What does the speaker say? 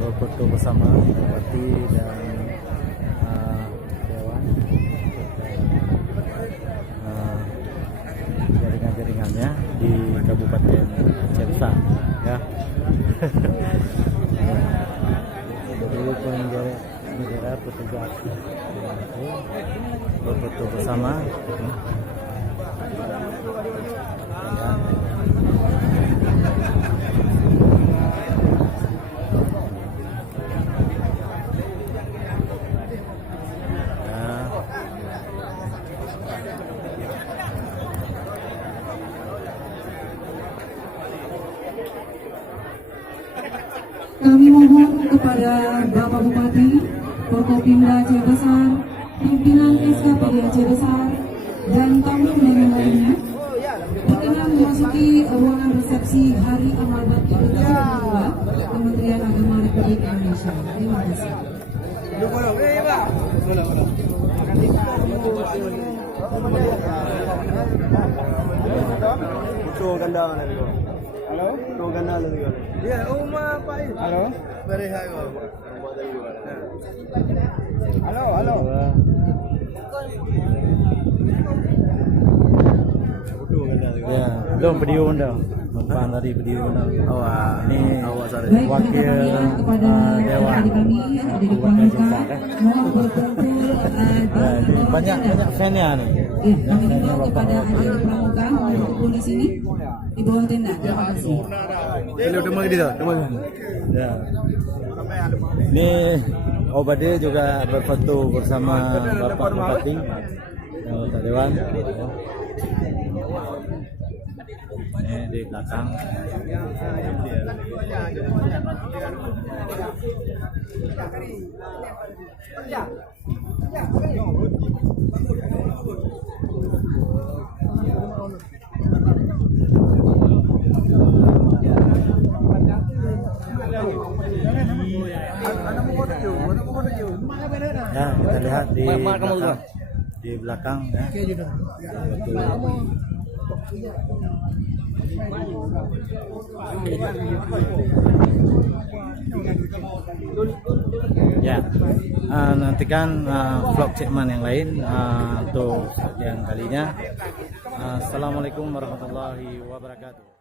Berfoto bersama Bupati dan Dewan jaringan-jaringannya di Kabupaten Aceh Besar ya. Dulu penjara petugas berfoto bersama ya. Kami mohon kepada Bapak Bupati, Forkopimda Aceh Besar, pimpinan SKPD Aceh Besar, dan tamu undangan lainnya berkenan memasuki ruangan resepsi Hari Amal Bakti ke-32 Kementerian Agama Republik Indonesia. Terima kasih. Halo? Kau kenal lagi kan? Ya, Uma Pak. Halo? Very high. Halo, halo. Ya, belum video undang. Mempan tadi video undang. Ini wakil Dewan banyak fan-nya nih. Ya, kami himbau kepada hadirin pramuka untuk berkumpul di sini di bawah tenda. Terima kasih. Ya. Ini Obade juga berfoto bersama Bapak Bupati anggota Dewan. Ini di belakang. Ya, kita lihat di belakang ya. Ya, nantikan vlog segmen yang lain untuk yang kalinya. Assalamualaikum warahmatullahi wabarakatuh.